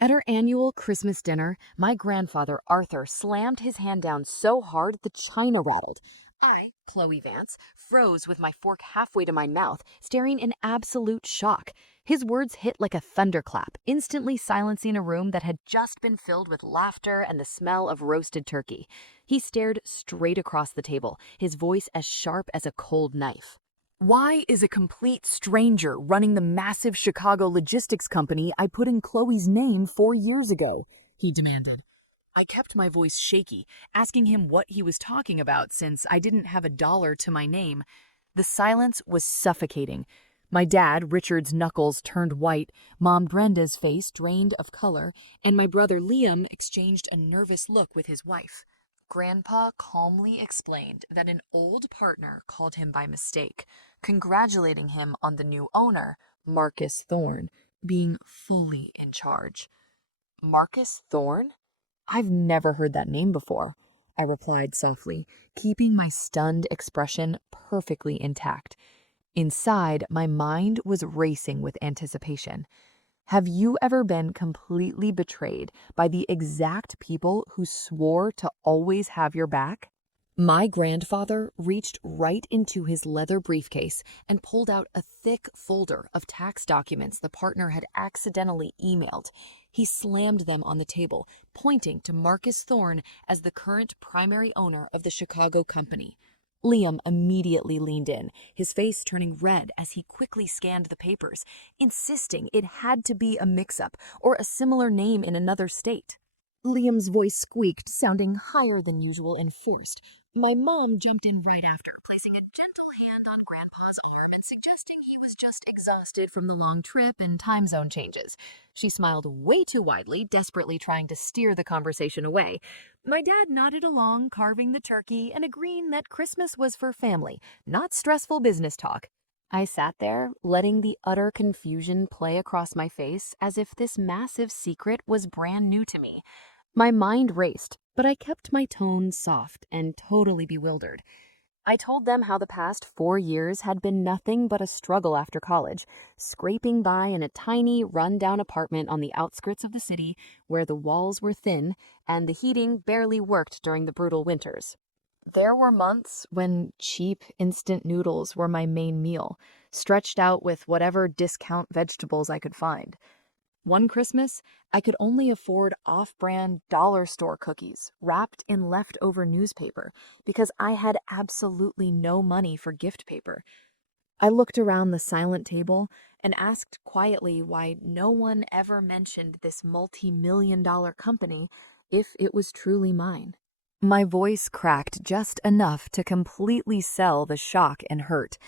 At our annual Christmas dinner, my grandfather Arthur slammed his hand down so hard the china rattled. I, Chloe Vance, froze with my fork halfway to my mouth, staring in absolute shock. His words hit like a thunderclap, instantly silencing a room that had just been filled with laughter and the smell of roasted turkey. He stared straight across the table, his voice as sharp as a cold knife. Why is a complete stranger running the massive Chicago logistics company I put in Chloe's name 4 years ago? He demanded. I kept my voice shaky, asking him what he was talking about since I didn't have a dollar to my name. The silence was suffocating. My dad, Richard's knuckles turned white, Mom Brenda's face drained of color, and my brother Liam exchanged a nervous look with his wife. Grandpa calmly explained that an old partner called him by mistake, congratulating him on the new owner, Marcus Thorne, being fully in charge. Marcus Thorne? I've never heard that name before, I replied softly, keeping my stunned expression perfectly intact. Inside, my mind was racing with anticipation. Have you ever been completely betrayed by the exact people who swore to always have your back? My grandfather reached right into his leather briefcase and pulled out a thick folder of tax documents the partner had accidentally emailed. He slammed them on the table, pointing to Marcus Thorne as the current primary owner of the Chicago company. Liam immediately leaned in, his face turning red as he quickly scanned the papers, insisting it had to be a mix-up or a similar name in another state. Liam's voice squeaked, sounding higher than usual and forced. My mom jumped in right after, placing a gentle hand on Grandpa's arm and suggesting he was just exhausted from the long trip and time zone changes. She smiled way too widely, desperately trying to steer the conversation away. My dad nodded along, carving the turkey and agreeing that Christmas was for family, not stressful business talk. I sat there, letting the utter confusion play across my face as if this massive secret was brand new to me. My mind raced, but I kept my tone soft and totally bewildered. I told them how the past 4 years had been nothing but a struggle after college, scraping by in a tiny, run-down apartment on the outskirts of the city where the walls were thin and the heating barely worked during the brutal winters. There were months when cheap instant noodles were my main meal, stretched out with whatever discount vegetables I could find. One Christmas, I could only afford off-brand dollar store cookies wrapped in leftover newspaper because I had absolutely no money for gift paper. I looked around the silent table and asked quietly why no one ever mentioned this multi-million-dollar company if it was truly mine. My voice cracked just enough to completely sell the shock and hurt.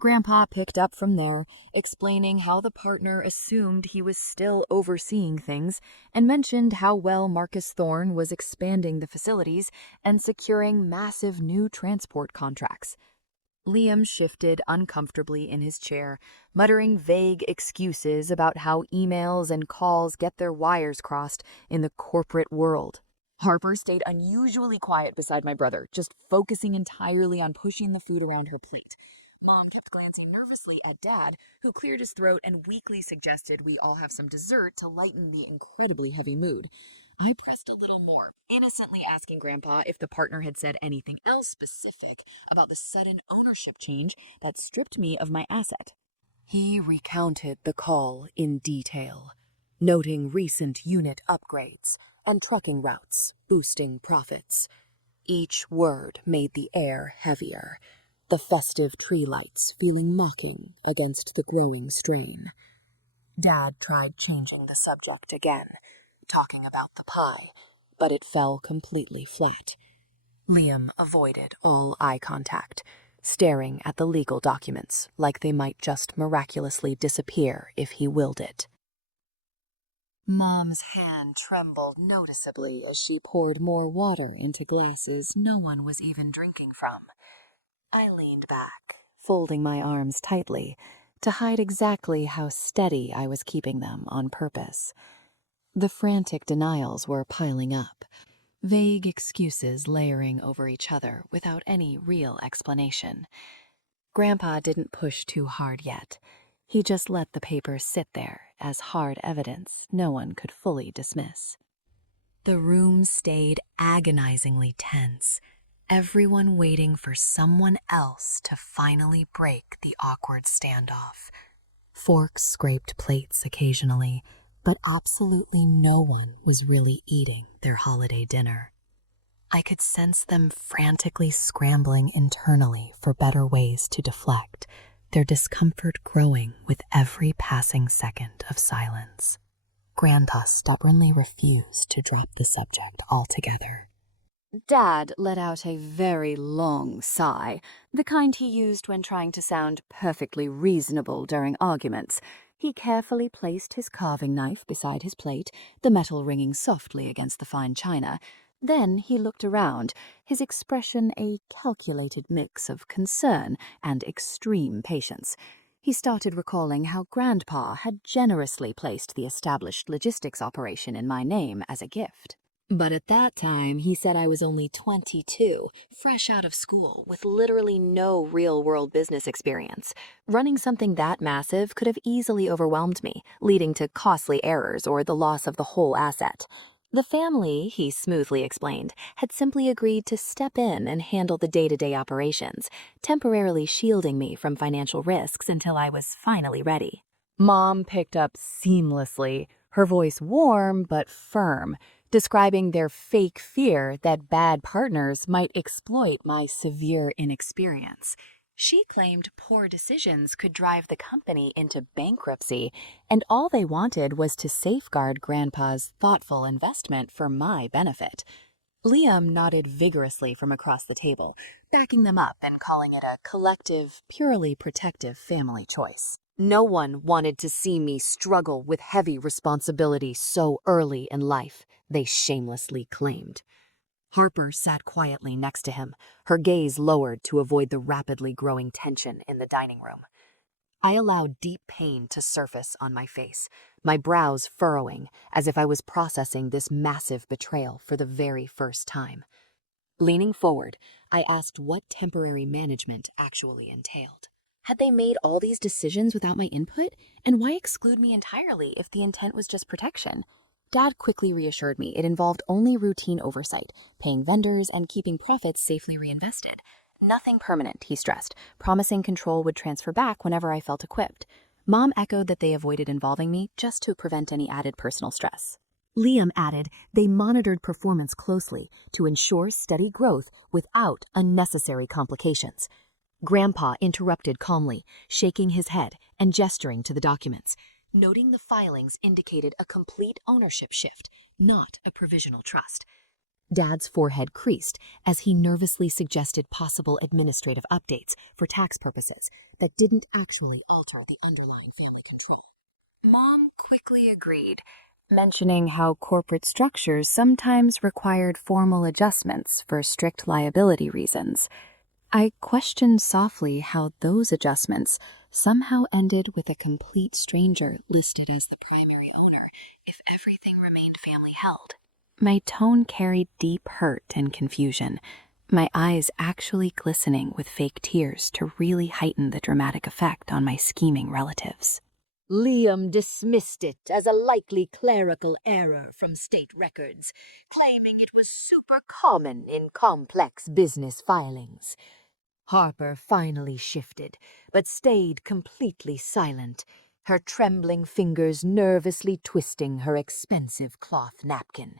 Grandpa picked up from there, explaining how the partner assumed he was still overseeing things and mentioned how well Marcus Thorne was expanding the facilities and securing massive new transport contracts. Liam shifted uncomfortably in his chair, muttering vague excuses about how emails and calls get their wires crossed in the corporate world. Harper stayed unusually quiet beside my brother, just focusing entirely on pushing the food around her plate. Mom kept glancing nervously at Dad, who cleared his throat and weakly suggested we all have some dessert to lighten the incredibly heavy mood. I pressed a little more, innocently asking Grandpa if the partner had said anything else specific about the sudden ownership change that stripped me of my asset. He recounted the call in detail, noting recent unit upgrades and trucking routes boosting profits. Each word made the air heavier, the festive tree lights feeling mocking against the growing strain. Dad tried changing the subject again, talking about the pie, but it fell completely flat. Liam avoided all eye contact, staring at the legal documents like they might just miraculously disappear if he willed it. Mom's hand trembled noticeably as she poured more water into glasses no one was even drinking from. I leaned back, folding my arms tightly to hide exactly how steady I was keeping them on purpose. The frantic denials were piling up, vague excuses layering over each other without any real explanation. Grandpa didn't push too hard yet. He just let the papers sit there as hard evidence no one could fully dismiss. The room stayed agonizingly tense, everyone waiting for someone else to finally break the awkward standoff. Forks scraped plates occasionally, but absolutely no one was really eating their holiday dinner. I could sense them frantically scrambling internally for better ways to deflect, their discomfort growing with every passing second of silence. Grandpa stubbornly refused to drop the subject altogether. Dad let out a very long sigh, the kind he used when trying to sound perfectly reasonable during arguments. He carefully placed his carving knife beside his plate, the metal ringing softly against the fine china. Then he looked around, his expression a calculated mix of concern and extreme patience. He started recalling how Grandpa had generously placed the established logistics operation in my name as a gift. But at that time, he said I was only 22, fresh out of school, with literally no real-world business experience. Running something that massive could have easily overwhelmed me, leading to costly errors or the loss of the whole asset. The family, he smoothly explained, had simply agreed to step in and handle the day-to-day operations, temporarily shielding me from financial risks until I was finally ready. Mom picked up seamlessly, her voice warm but firm, describing their fake fear that bad partners might exploit my severe inexperience. She claimed poor decisions could drive the company into bankruptcy, and all they wanted was to safeguard Grandpa's thoughtful investment for my benefit. Liam nodded vigorously from across the table, backing them up and calling it a collective, purely protective family choice. No one wanted to see me struggle with heavy responsibility so early in life, they shamelessly claimed. Harper sat quietly next to him, her gaze lowered to avoid the rapidly growing tension in the dining room. I allowed deep pain to surface on my face, my brows furrowing as if I was processing this massive betrayal for the very first time. Leaning forward, I asked what temporary management actually entailed. Had they made all these decisions without my input? And why exclude me entirely if the intent was just protection? Dad quickly reassured me it involved only routine oversight, paying vendors and keeping profits safely reinvested. Nothing permanent, he stressed, promising control would transfer back whenever I felt equipped. Mom echoed that they avoided involving me just to prevent any added personal stress. Liam added they monitored performance closely to ensure steady growth without unnecessary complications. Grandpa interrupted calmly, shaking his head and gesturing to the documents, noting the filings indicated a complete ownership shift, not a provisional trust. Dad's forehead creased as he nervously suggested possible administrative updates for tax purposes that didn't actually alter the underlying family control. Mom quickly agreed, mentioning how corporate structures sometimes required formal adjustments for strict liability reasons. I questioned softly how those adjustments somehow ended with a complete stranger listed as the primary owner if everything remained family held. My tone carried deep hurt and confusion, my eyes actually glistening with fake tears to really heighten the dramatic effect on my scheming relatives. Liam dismissed it as a likely clerical error from state records, claiming it was super common in complex business filings. Harper finally shifted, but stayed completely silent, her trembling fingers nervously twisting her expensive cloth napkin.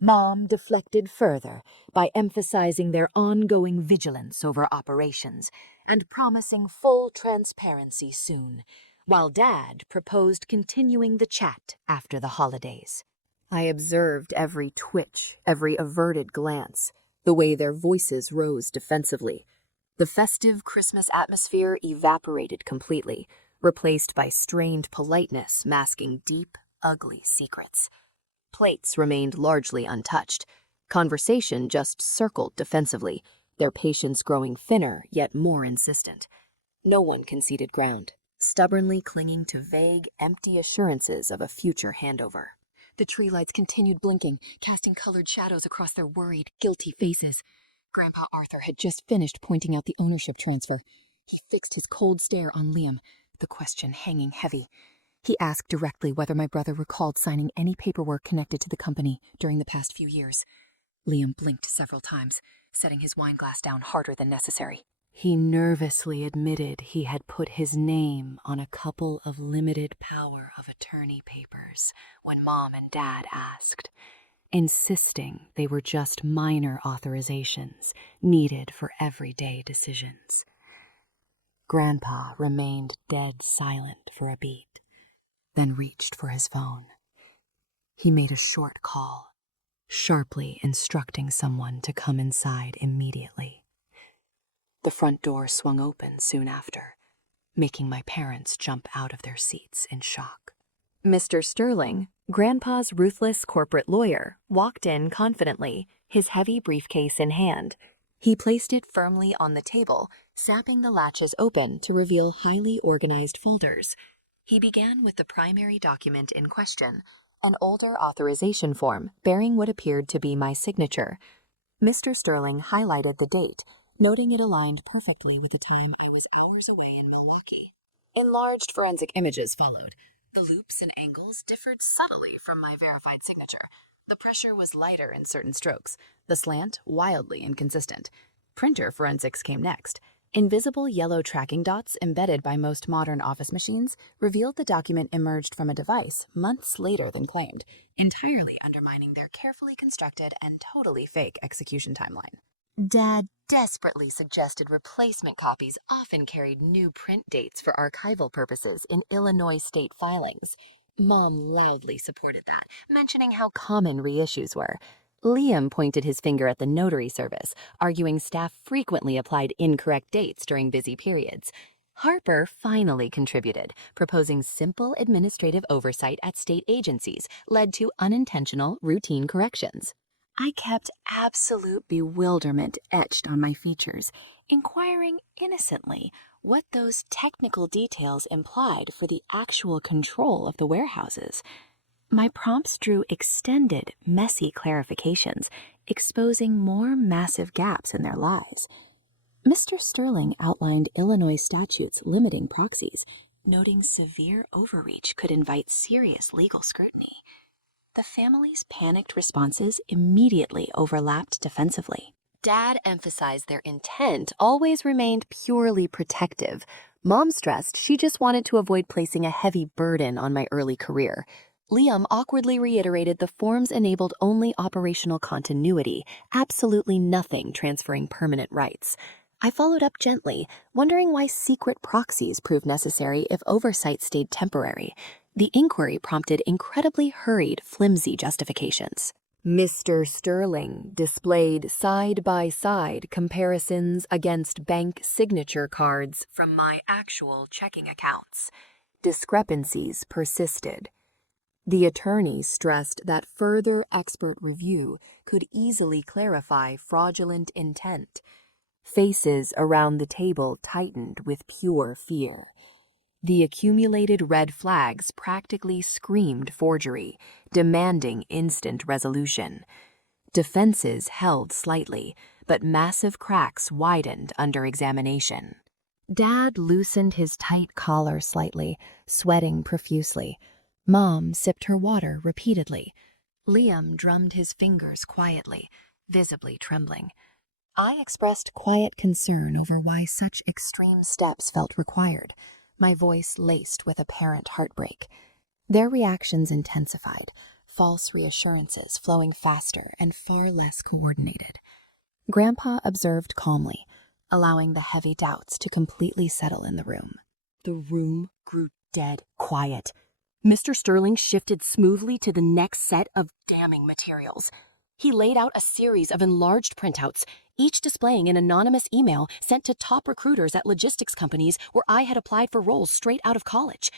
Mom deflected further by emphasizing their ongoing vigilance over operations and promising full transparency soon, while Dad proposed continuing the chat after the holidays. I observed every twitch, every averted glance, the way their voices rose defensively. The festive Christmas atmosphere evaporated completely, replaced by strained politeness masking deep, ugly secrets. Plates remained largely untouched. Conversation just circled defensively, their patience growing thinner yet more insistent. No one conceded ground, stubbornly clinging to vague, empty assurances of a future handover. The tree lights continued blinking, casting colored shadows across their worried, guilty faces. Grandpa Arthur had just finished pointing out the ownership transfer. He fixed his cold stare on Liam, the question hanging heavy. He asked directly whether my brother recalled signing any paperwork connected to the company during the past few years. Liam blinked several times, setting his wine glass down harder than necessary. He nervously admitted he had put his name on a couple of limited power of attorney papers when Mom and Dad asked, insisting they were just minor authorizations needed for everyday decisions. Grandpa remained dead silent for a beat, then reached for his phone. He made a short call, sharply instructing someone to come inside immediately. The front door swung open soon after, making my parents jump out of their seats in shock. Mr. Sterling, Grandpa's ruthless corporate lawyer, walked in confidently, his heavy briefcase in hand. He placed it firmly on the table, snapping the latches open to reveal highly organized folders. He began with the primary document in question, an older authorization form bearing what appeared to be my signature. Mr. Sterling highlighted the date, noting it aligned perfectly with the time I was hours away in Milwaukee. Enlarged forensic images followed. The loops and angles differed subtly from my verified signature. The pressure was lighter in certain strokes, the slant wildly inconsistent. Printer forensics came next. Invisible yellow tracking dots embedded by most modern office machines revealed the document emerged from a device months later than claimed, entirely undermining their carefully constructed and totally fake execution timeline. Dad desperately suggested replacement copies often carried new print dates for archival purposes in Illinois state filings. Mom loudly supported that, mentioning how common reissues were. Liam pointed his finger at the notary service, arguing staff frequently applied incorrect dates during busy periods. Harper finally contributed, proposing simple administrative oversight at state agencies led to unintentional routine corrections. I kept absolute bewilderment etched on my features, inquiring innocently what those technical details implied for the actual control of the warehouses. My prompts drew extended, messy clarifications, exposing more massive gaps in their lies. Mr. Sterling outlined Illinois statutes limiting proxies, noting severe overreach could invite serious legal scrutiny. The family's panicked responses immediately overlapped defensively. Dad emphasized their intent always remained purely protective. Mom stressed she just wanted to avoid placing a heavy burden on my early career. Liam awkwardly reiterated the forms enabled only operational continuity, absolutely nothing transferring permanent rights. I followed up gently, wondering why secret proxies proved necessary if oversight stayed temporary. The inquiry prompted incredibly hurried, flimsy justifications. Mr. Sterling displayed side-by-side comparisons against bank signature cards from my actual checking accounts. Discrepancies persisted. The attorney stressed that further expert review could easily clarify fraudulent intent. Faces around the table tightened with pure fear. The accumulated red flags practically screamed forgery, demanding instant resolution. Defenses held slightly, but massive cracks widened under examination. Dad loosened his tight collar slightly, sweating profusely. Mom sipped her water repeatedly. Liam drummed his fingers quietly, visibly trembling. I expressed quiet concern over why such extreme steps felt required, my voice laced with apparent heartbreak. Their reactions intensified, false reassurances flowing faster and far less coordinated. Grandpa observed calmly, allowing the heavy doubts to completely settle in the room. The room grew dead quiet. Mr. Sterling shifted smoothly to the next set of damning materials. He laid out a series of enlarged printouts, each displaying an anonymous email sent to top recruiters at logistics companies where I had applied for roles straight out of college.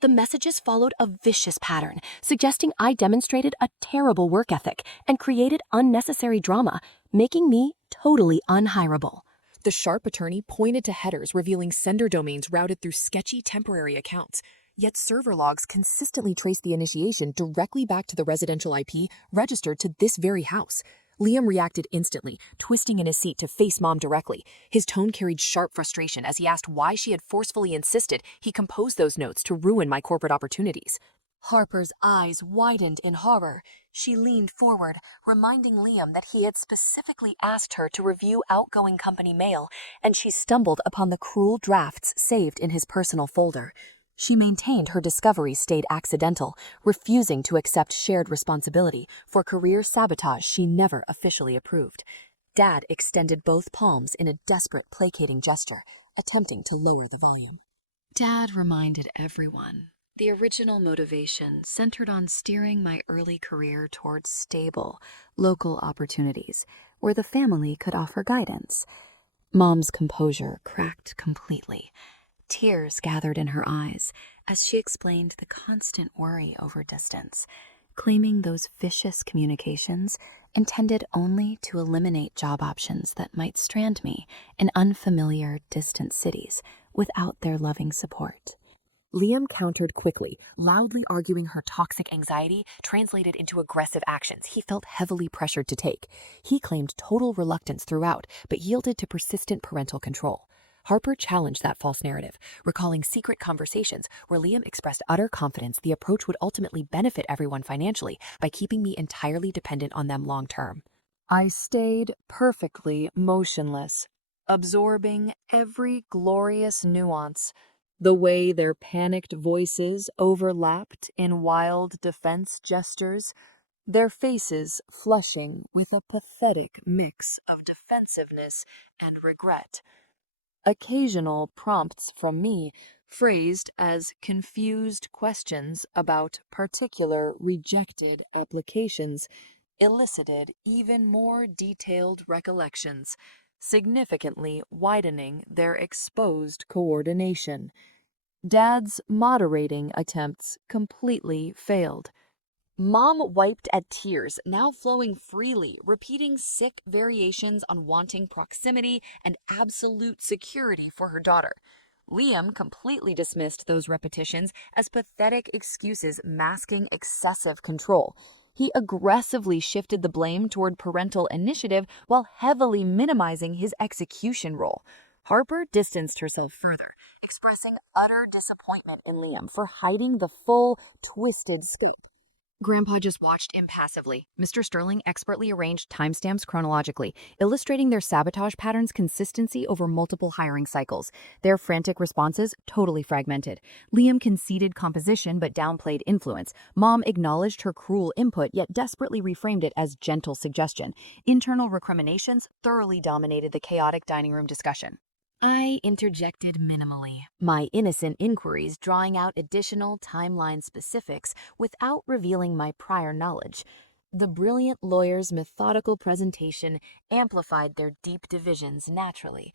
The messages followed a vicious pattern, suggesting I demonstrated a terrible work ethic and created unnecessary drama, making me totally unhireable. The sharp attorney pointed to headers revealing sender domains routed through sketchy temporary accounts. Yet server logs consistently traced the initiation directly back to the residential IP registered to this very house. Liam reacted instantly, twisting in his seat to face Mom directly. His tone carried sharp frustration as he asked why she had forcefully insisted he compose those notes to ruin my corporate opportunities. Harper's eyes widened in horror. She leaned forward, reminding Liam that he had specifically asked her to review outgoing company mail, and she stumbled upon the cruel drafts saved in his personal folder. She maintained her discovery stayed accidental, refusing to accept shared responsibility for career sabotage she never officially approved. Dad extended both palms in a desperate, placating gesture, attempting to lower the volume. Dad reminded everyone the original motivation centered on steering my early career towards stable, local opportunities where the family could offer guidance. Mom's composure cracked completely. Tears gathered in her eyes as she explained the constant worry over distance, claiming those vicious communications intended only to eliminate job options that might strand me in unfamiliar, distant cities without their loving support. Liam countered quickly, loudly arguing her toxic anxiety translated into aggressive actions he felt heavily pressured to take. He claimed total reluctance throughout, but yielded to persistent parental control. Harper challenged that false narrative, recalling secret conversations where Liam expressed utter confidence the approach would ultimately benefit everyone financially by keeping me entirely dependent on them long term. I stayed perfectly motionless, absorbing every glorious nuance. The way their panicked voices overlapped in wild defense gestures, their faces flushing with a pathetic mix of defensiveness and regret. Occasional prompts from me, phrased as confused questions about particular rejected applications, elicited even more detailed recollections, significantly widening their exposed coordination. Dad's moderating attempts completely failed. Mom wiped at tears, now flowing freely, repeating sick variations on wanting proximity and absolute security for her daughter. Liam completely dismissed those repetitions as pathetic excuses masking excessive control. He aggressively shifted the blame toward parental initiative while heavily minimizing his execution role. Harper distanced herself further, expressing utter disappointment in Liam for hiding the full, twisted scope. Grandpa just watched impassively. Mr. Sterling expertly arranged timestamps chronologically, illustrating their sabotage patterns' consistency over multiple hiring cycles. Their frantic responses totally fragmented. Liam conceded composition but downplayed influence. Mom acknowledged her cruel input yet desperately reframed it as gentle suggestion. Internal recriminations thoroughly dominated the chaotic dining room discussion. I interjected minimally, my innocent inquiries drawing out additional timeline specifics without revealing my prior knowledge. The brilliant lawyer's methodical presentation amplified their deep divisions naturally.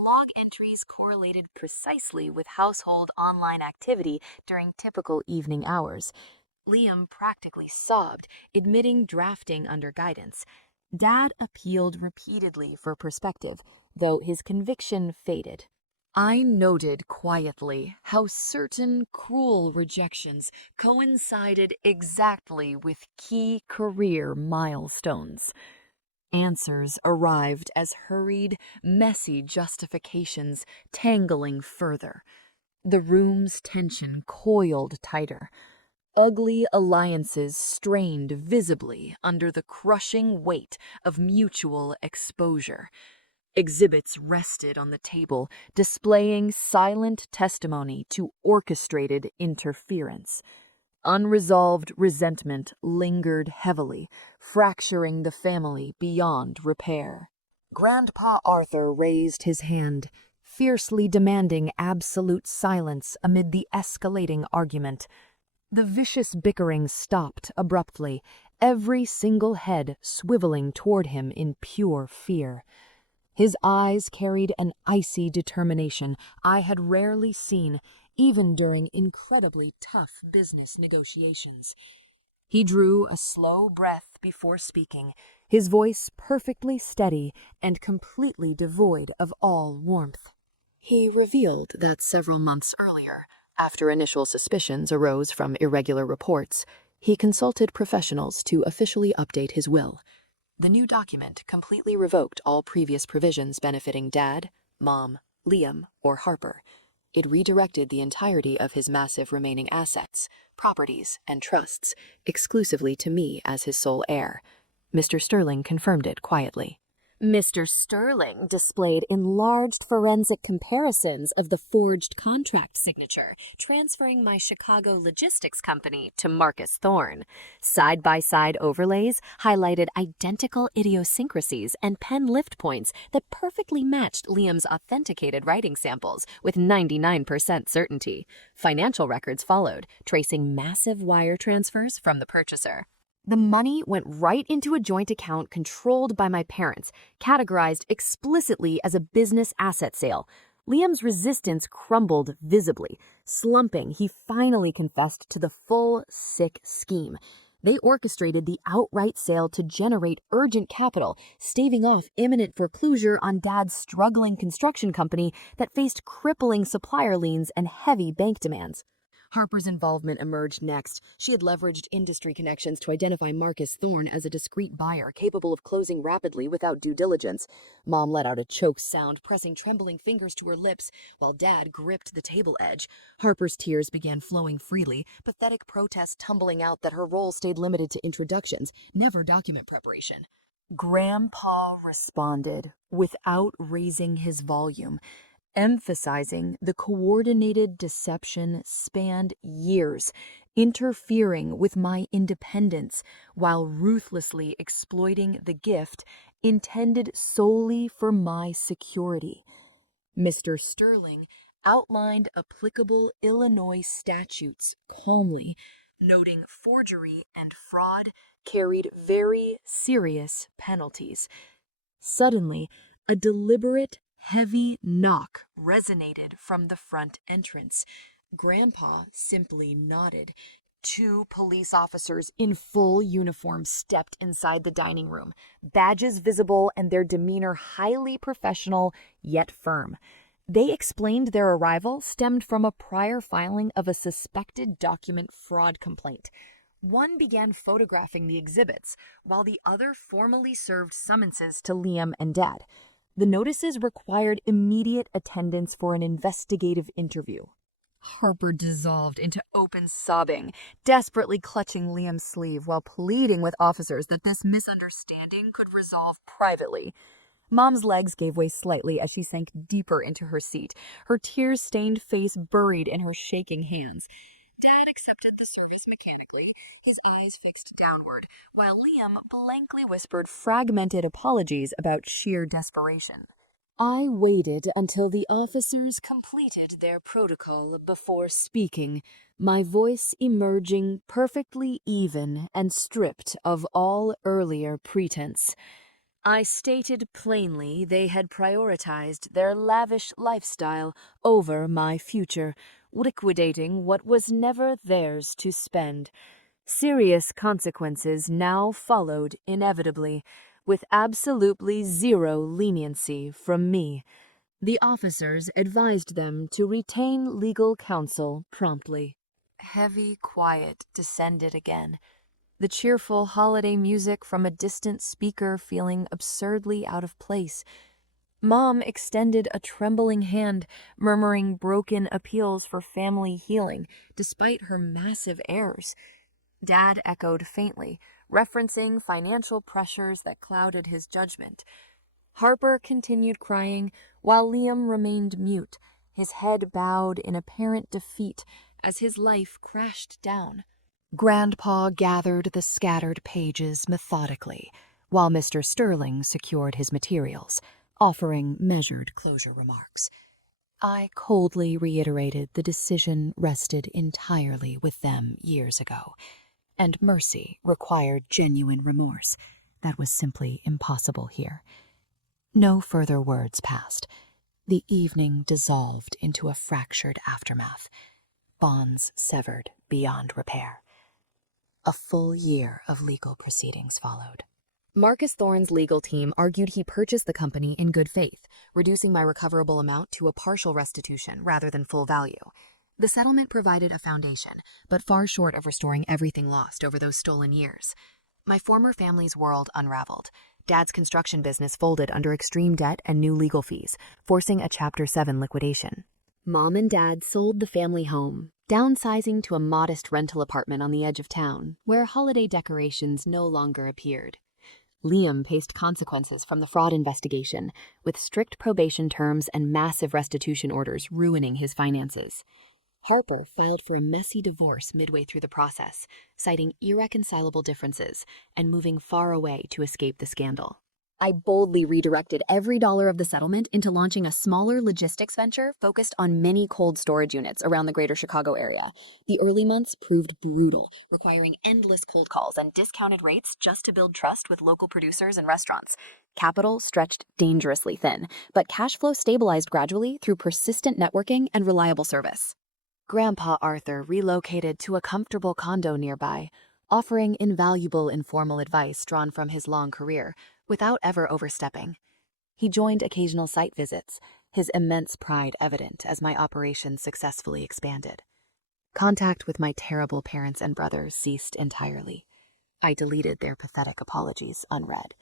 Log entries correlated precisely with household online activity during typical evening hours. Liam practically sobbed, admitting drafting under guidance. Dad appealed repeatedly for perspective, though his conviction faded. I noted quietly how certain cruel rejections coincided exactly with key career milestones. Answers arrived as hurried, messy justifications, tangling further. The room's tension coiled tighter. Ugly alliances strained visibly under the crushing weight of mutual exposure. Exhibits rested on the table, displaying silent testimony to orchestrated interference. Unresolved resentment lingered heavily, fracturing the family beyond repair. Grandpa Arthur raised his hand, fiercely demanding absolute silence amid the escalating argument. The vicious bickering stopped abruptly, every single head swiveling toward him in pure fear. His eyes carried an icy determination I had rarely seen, even during incredibly tough business negotiations. He drew a slow breath before speaking, his voice perfectly steady and completely devoid of all warmth. He revealed that several months earlier, after initial suspicions arose from irregular reports, he consulted professionals to officially update his will. The new document completely revoked all previous provisions benefiting Dad, Mom, Liam, or Harper. It redirected the entirety of his massive remaining assets, properties, and trusts exclusively to me as his sole heir. Mr. Sterling confirmed it quietly. Mr. Sterling displayed enlarged forensic comparisons of the forged contract signature, transferring my Chicago logistics company to Marcus Thorne. Side-by-side overlays highlighted identical idiosyncrasies and pen lift points that perfectly matched Liam's authenticated writing samples with 99% certainty. Financial records followed, tracing massive wire transfers from the purchaser. The money went right into a joint account controlled by my parents, categorized explicitly as a business asset sale. Liam's resistance crumbled visibly. Slumping, he finally confessed to the full, sick scheme. They orchestrated the outright sale to generate urgent capital, staving off imminent foreclosure on Dad's struggling construction company that faced crippling supplier liens and heavy bank demands. Harper's involvement emerged next. She had leveraged industry connections to identify Marcus Thorne as a discreet buyer capable of closing rapidly without due diligence. Mom let out a choked sound, pressing trembling fingers to her lips, while Dad gripped the table edge. Harper's tears began flowing freely, pathetic protests tumbling out that her role stayed limited to introductions, never document preparation. Grandpa responded without raising his volume, emphasizing the coordinated deception spanned years, interfering with my independence while ruthlessly exploiting the gift intended solely for my security. Mr. Sterling outlined applicable Illinois statutes calmly, noting forgery and fraud carried very serious penalties. Suddenly, a deliberate, heavy knock resonated from the front entrance. Grandpa simply nodded. 2 police officers in full uniform stepped inside the dining room, badges visible and their demeanor highly professional yet firm. They explained their arrival stemmed from a prior filing of a suspected document fraud complaint. One began photographing the exhibits, while the other formally served summonses to Liam and Dad. The notices required immediate attendance for an investigative interview. Harper dissolved into open sobbing, desperately clutching Liam's sleeve while pleading with officers that this misunderstanding could resolve privately. Mom's legs gave way slightly as she sank deeper into her seat, her tear-stained face buried in her shaking hands. Dad accepted the service mechanically, his eyes fixed downward, while Liam blankly whispered fragmented apologies about sheer desperation. I waited until the officers completed their protocol before speaking, my voice emerging perfectly even and stripped of all earlier pretense. I stated plainly they had prioritized their lavish lifestyle over my future, liquidating what was never theirs to spend. Serious consequences now followed inevitably, with absolutely zero leniency from me. The officers advised them to retain legal counsel promptly. Heavy quiet descended again, the cheerful holiday music from a distant speaker feeling absurdly out of place. Mom extended a trembling hand, murmuring broken appeals for family healing, despite her massive heirs. Dad echoed faintly, referencing financial pressures that clouded his judgment. Harper continued crying, while Liam remained mute, his head bowed in apparent defeat as his life crashed down. Grandpa gathered the scattered pages methodically, while Mr. Sterling secured his materials, offering measured closure remarks. I coldly reiterated the decision rested entirely with them years ago, and mercy required genuine remorse. That was simply impossible here. No further words passed. The evening dissolved into a fractured aftermath, bonds severed beyond repair. A full year of legal proceedings followed. Marcus Thorne's legal team argued he purchased the company in good faith, reducing my recoverable amount to a partial restitution rather than full value. The settlement provided a foundation, but far short of restoring everything lost over those stolen years. My former family's world unraveled. Dad's construction business folded under extreme debt and new legal fees, forcing a Chapter 7 liquidation. Mom and Dad sold the family home, downsizing to a modest rental apartment on the edge of town, where holiday decorations no longer appeared. Liam faced consequences from the fraud investigation, with strict probation terms and massive restitution orders ruining his finances. Harper filed for a messy divorce midway through the process, citing irreconcilable differences and moving far away to escape the scandal. I boldly redirected every dollar of the settlement into launching a smaller logistics venture focused on mini cold storage units around the greater Chicago area. The early months proved brutal, requiring endless cold calls and discounted rates just to build trust with local producers and restaurants. Capital stretched dangerously thin, but cash flow stabilized gradually through persistent networking and reliable service. Grandpa Arthur relocated to a comfortable condo nearby, offering invaluable informal advice drawn from his long career, without ever overstepping. He joined occasional site visits, his immense pride evident as my operation successfully expanded. Contact with my terrible parents and brothers ceased entirely. I deleted their pathetic apologies unread,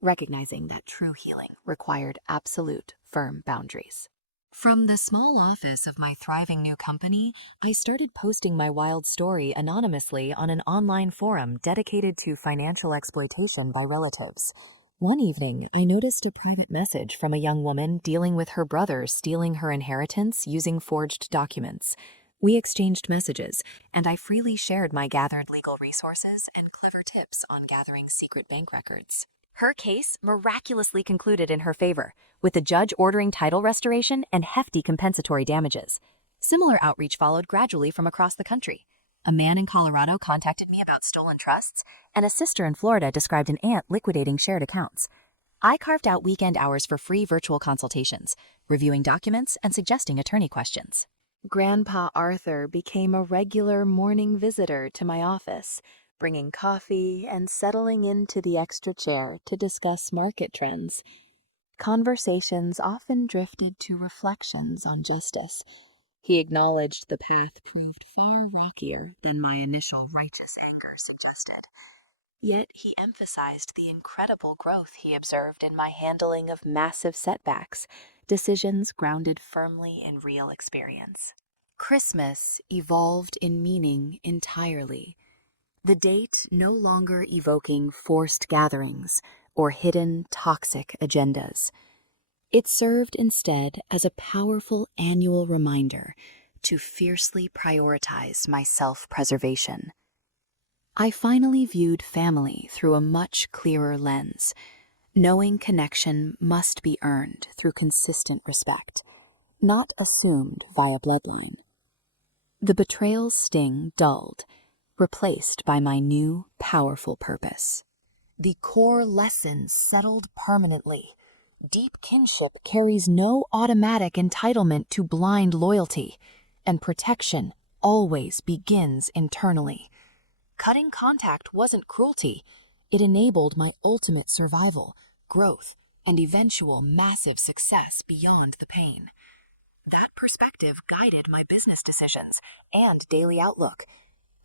recognizing that true healing required absolute, firm boundaries. From the small office of my thriving new company, I started posting my wild story anonymously on an online forum dedicated to financial exploitation by relatives. One evening, I noticed a private message from a young woman dealing with her brother stealing her inheritance using forged documents. We exchanged messages, and I freely shared my gathered legal resources and clever tips on gathering secret bank records. Her case miraculously concluded in her favor, with the judge ordering title restoration and hefty compensatory damages. Similar outreach followed gradually from across the country. A man in Colorado contacted me about stolen trusts, and a sister in Florida described an aunt liquidating shared accounts. I carved out weekend hours for free virtual consultations, reviewing documents and suggesting attorney questions. Grandpa Arthur became a regular morning visitor to my office, bringing coffee and settling into the extra chair to discuss market trends. Conversations often drifted to reflections on justice. He acknowledged the path proved far rockier than my initial righteous anger suggested. Yet he emphasized the incredible growth he observed in my handling of massive setbacks, decisions grounded firmly in real experience. Christmas evolved in meaning entirely. The date no longer evoking forced gatherings or hidden toxic agendas. It served instead as a powerful annual reminder to fiercely prioritize my self-preservation. I finally viewed family through a much clearer lens, knowing connection must be earned through consistent respect, not assumed via bloodline. The betrayal's sting dulled, replaced by my new, powerful purpose. The core lessons settled permanently. Deep kinship carries no automatic entitlement to blind loyalty, and protection always begins internally. Cutting contact wasn't cruelty. It enabled my ultimate survival, growth, and eventual massive success beyond the pain. That perspective guided my business decisions and daily outlook.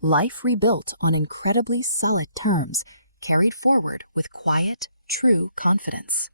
Life rebuilt on incredibly solid terms, carried forward with quiet, true confidence.